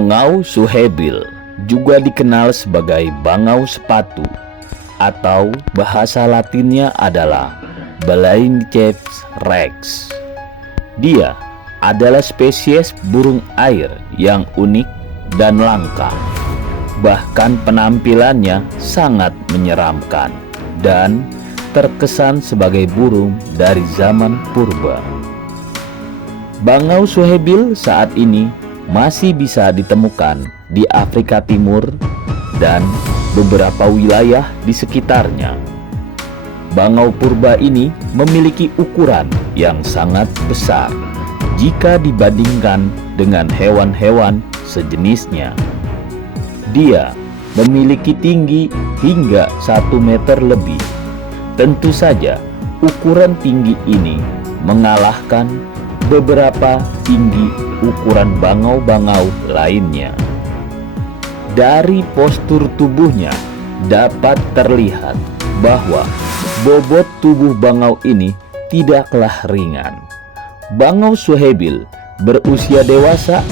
Bangau suhebil juga dikenal sebagai bangau sepatu atau bahasa latinnya adalah Baleincephalus rex. Dia adalah spesies burung air yang unik dan langka. Bahkan penampilannya sangat menyeramkan dan terkesan sebagai burung dari zaman purba. Bangau suhebil saat ini masih bisa ditemukan di Afrika Timur dan beberapa wilayah di sekitarnya. Bangau purba ini memiliki ukuran yang sangat besar jika dibandingkan dengan hewan-hewan sejenisnya. Dia memiliki tinggi hingga 1 meter lebih. Tentu saja ukuran tinggi ini mengalahkan beberapa tinggi ukuran bangau-bangau lainnya. Dari postur tubuhnya dapat terlihat bahwa bobot tubuh bangau ini tidaklah ringan. Bangau suhebil berusia dewasa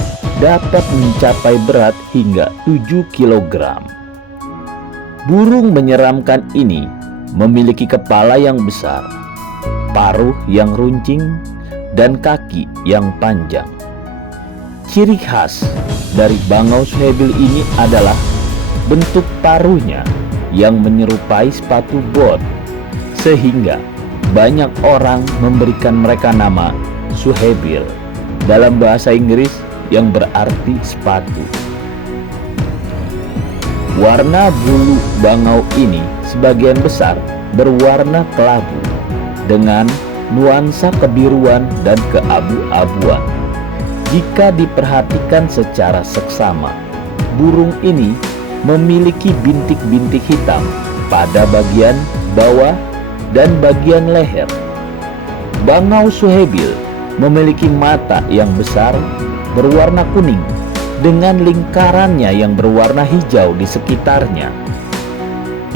dapat mencapai berat hingga 7 kg. Burung menyeramkan ini memiliki kepala yang besar, paruh yang runcing, dan kaki yang panjang. Ciri khas dari bangau suhebil ini adalah bentuk paruhnya yang menyerupai sepatu bot, sehingga banyak orang memberikan mereka nama suhebil dalam bahasa Inggris yang berarti sepatu. Warna bulu bangau ini sebagian besar berwarna kelabu dengan nuansa kebiruan dan keabu-abuan. Jika diperhatikan secara seksama, burung ini memiliki bintik-bintik hitam pada bagian bawah dan bagian leher. Bangau suhebil memiliki mata yang besar berwarna kuning dengan lingkarannya yang berwarna hijau di sekitarnya.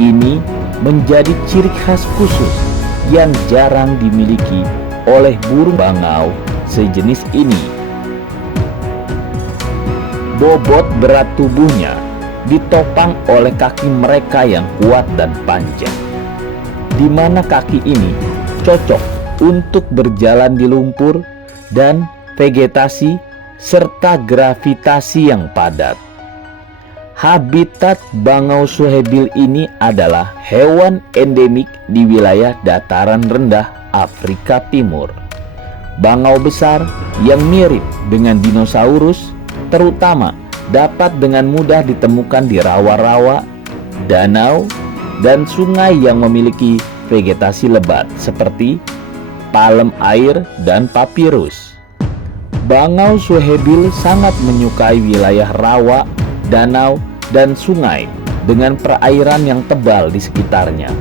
Ini menjadi ciri khas khusus yang jarang dimiliki oleh burung bangau sejenis ini. Bobot berat tubuhnya ditopang oleh kaki mereka yang kuat dan panjang, di mana kaki ini cocok untuk berjalan di lumpur dan vegetasi serta gravitasi yang padat. Habitat bangau suhebil ini adalah hewan endemik di wilayah dataran rendah Afrika Timur. Bangau besar yang mirip dengan dinosaurus terutama dapat dengan mudah ditemukan di rawa-rawa, danau, dan sungai yang memiliki vegetasi lebat seperti palem air dan papirus. Bangau suhebil sangat menyukai wilayah rawa, danau, dan sungai dengan perairan yang tebal di sekitarnya.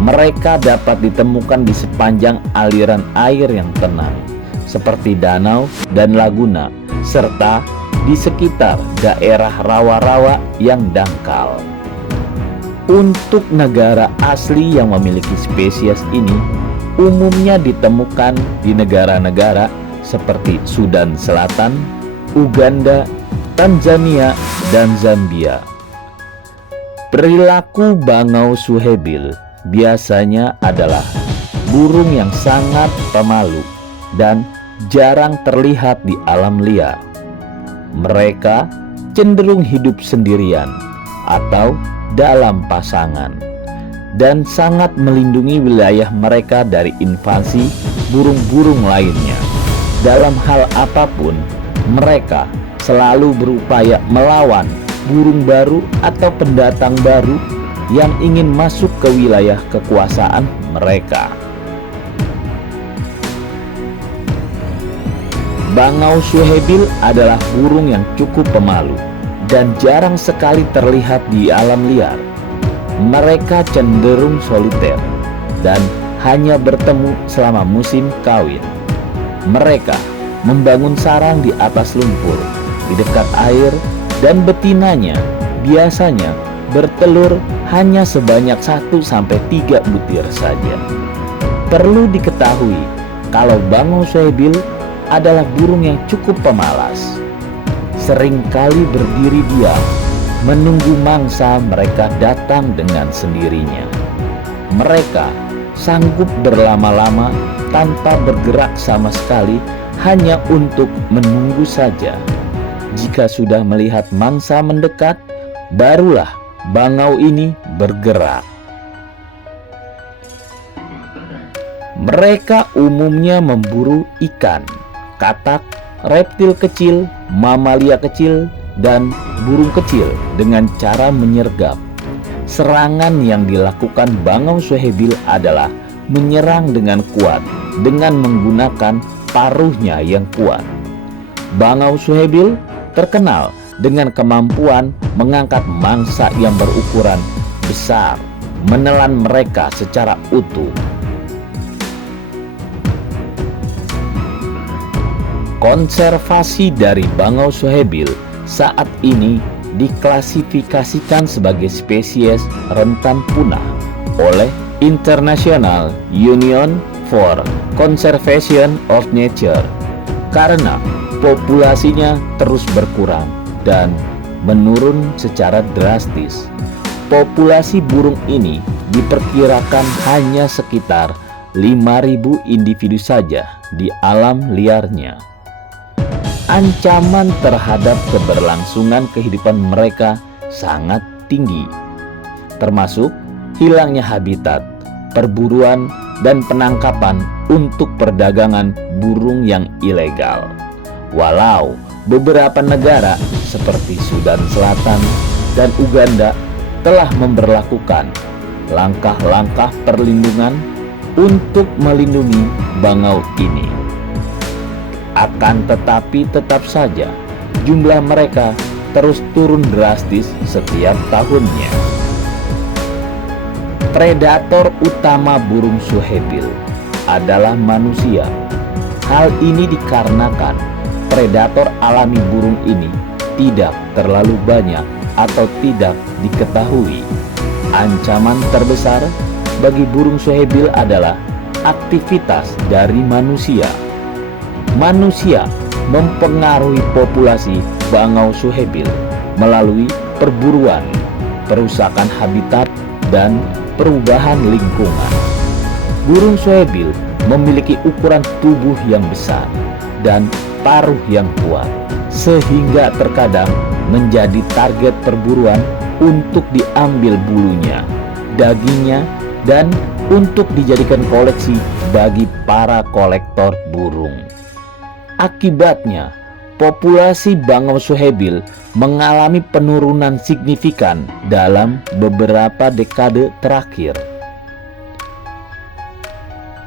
Mereka dapat ditemukan di sepanjang aliran air yang tenang seperti danau dan laguna, serta di sekitar daerah rawa-rawa yang dangkal. Untuk negara asli yang memiliki spesies ini umumnya ditemukan di negara-negara seperti Sudan Selatan, Uganda, Tanzania, dan Zambia. Perilaku bangau suhebil biasanya adalah burung yang sangat pemalu dan jarang terlihat di alam liar. Mereka cenderung hidup sendirian atau dalam pasangan dan sangat melindungi wilayah mereka dari invasi burung-burung lainnya. Dalam hal apapun, mereka selalu berupaya melawan burung baru atau pendatang baru yang ingin masuk ke wilayah kekuasaan mereka. Bangau suhebil adalah burung yang cukup pemalu dan jarang sekali terlihat di alam liar. Mereka cenderung soliter dan hanya bertemu selama musim kawin. Mereka membangun sarang di atas lumpur di dekat air, dan betinanya biasanya bertelur hanya sebanyak 1-3 butir saja. Perlu diketahui kalau bangau suhebil adalah burung yang cukup pemalas. seringkali berdiri diam, menunggu mangsa mereka datang dengan sendirinya. Mereka sanggup berlama-lama tanpa bergerak sama sekali, hanya untuk menunggu saja. Jika sudah melihat mangsa mendekat, barulah bangau ini bergerak. Mereka umumnya memburu ikan, katak, reptil kecil, mamalia kecil, dan burung kecil dengan cara menyergap. Serangan yang dilakukan bangau Suhebil adalah menyerang dengan kuat dengan menggunakan paruhnya yang kuat. Bangau Suhebil terkenal dengan kemampuan mengangkat mangsa yang berukuran besar, menelan mereka secara utuh. Konservasi dari bangau Suhebil saat ini diklasifikasikan sebagai spesies rentan punah oleh International Union for Conservation of Nature karena populasinya terus berkurang dan menurun secara drastis. Populasi burung ini diperkirakan hanya sekitar 5.000 individu saja di alam liarnya. Ancaman terhadap keberlangsungan kehidupan mereka sangat tinggi, termasuk hilangnya habitat, perburuan, dan penangkapan untuk perdagangan burung yang ilegal. Walau beberapa negara seperti Sudan Selatan dan Uganda telah memberlakukan langkah-langkah perlindungan untuk melindungi bangau ini. Akan tetapi tetap saja jumlah mereka terus turun drastis setiap tahunnya. Predator utama burung Suhebil adalah manusia. Hal ini dikarenakan predator alami burung ini tidak terlalu banyak atau tidak diketahui. Ancaman terbesar bagi burung Suhebil adalah aktivitas dari manusia. Manusia mempengaruhi populasi bangau Suhebil melalui perburuan, perusakan habitat, dan perubahan lingkungan. Burung Suhebil memiliki ukuran tubuh yang besar dan paruh yang kuat, sehingga terkadang menjadi target perburuan untuk diambil bulunya, dagingnya, dan untuk dijadikan koleksi bagi para kolektor burung. Akibatnya, populasi bangau Suhebil mengalami penurunan signifikan dalam beberapa dekade terakhir.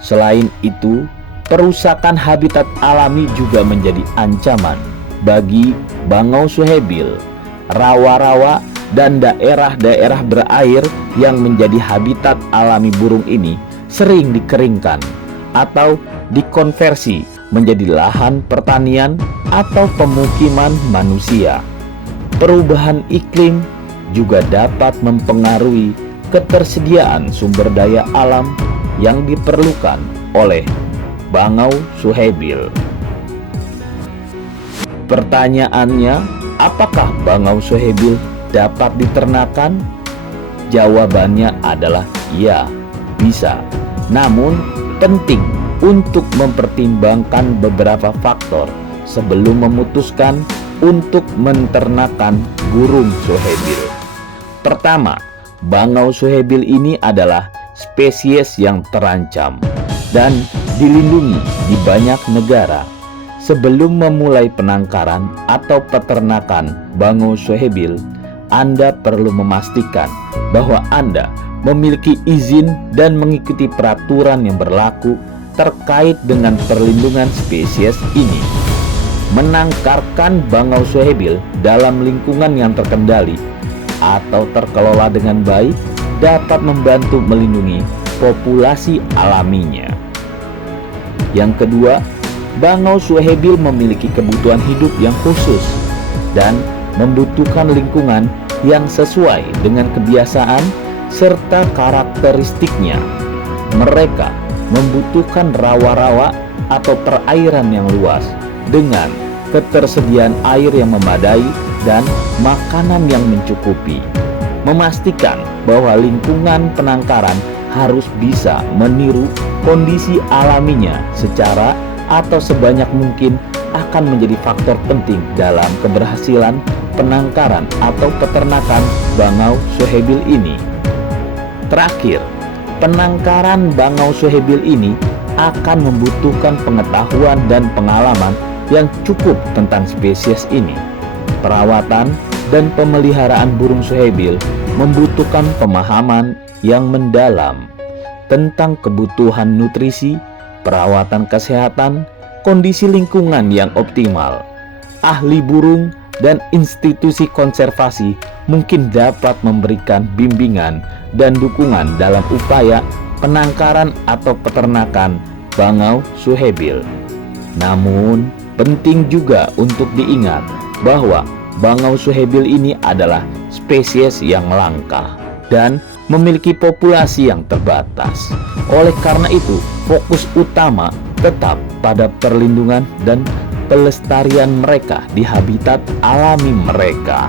Selain itu, perusakan habitat alami juga menjadi ancaman bagi bangau Suhebil. Rawa-rawa dan daerah-daerah berair yang menjadi habitat alami burung ini sering dikeringkan atau dikonversi menjadi lahan pertanian atau pemukiman manusia. Perubahan iklim juga dapat mempengaruhi ketersediaan sumber daya alam yang diperlukan oleh bangau Suhebil. Pertanyaannya, apakah bangau Suhebil dapat diternakan? Jawabannya adalah ya, bisa. Namun penting untuk mempertimbangkan beberapa faktor sebelum memutuskan untuk menternakan burung Suhebil. Pertama, bangau Suhebil ini adalah spesies yang terancam dan dilindungi di banyak negara. Sebelum memulai penangkaran atau peternakan bangau Suhebil, Anda perlu memastikan bahwa Anda memiliki izin dan mengikuti peraturan yang berlaku terkait dengan perlindungan spesies ini. Menangkarkan bangau Suhebil dalam lingkungan yang terkendali atau terkelola dengan baik dapat membantu melindungi populasi alaminya. Yang kedua, bangau Suhebil memiliki kebutuhan hidup yang khusus dan membutuhkan lingkungan yang sesuai dengan kebiasaan serta karakteristiknya. Mereka membutuhkan rawa-rawa atau perairan yang luas dengan ketersediaan air yang memadai, dan makanan yang mencukupi. Memastikan bahwa lingkungan penangkaran harus bisa meniru kondisi alaminya secara atau sebanyak mungkin akan menjadi faktor penting dalam keberhasilan penangkaran atau peternakan bangau suhebil ini. Terakhir, penangkaran bangau suhebil ini akan membutuhkan pengetahuan dan pengalaman yang cukup tentang spesies ini. Perawatan dan pemeliharaan burung suhebil membutuhkan pemahaman yang mendalam tentang kebutuhan nutrisi, perawatan kesehatan, kondisi lingkungan yang optimal. Ahli burung dan institusi konservasi mungkin dapat memberikan bimbingan dan dukungan dalam upaya penangkaran atau peternakan bangau suhebil. Namun, penting juga untuk diingat bahwa bangau suhebil ini adalah spesies yang langka dan memiliki populasi yang terbatas. Oleh karena itu, fokus utama tetap pada perlindungan dan pelestarian mereka di habitat alami mereka.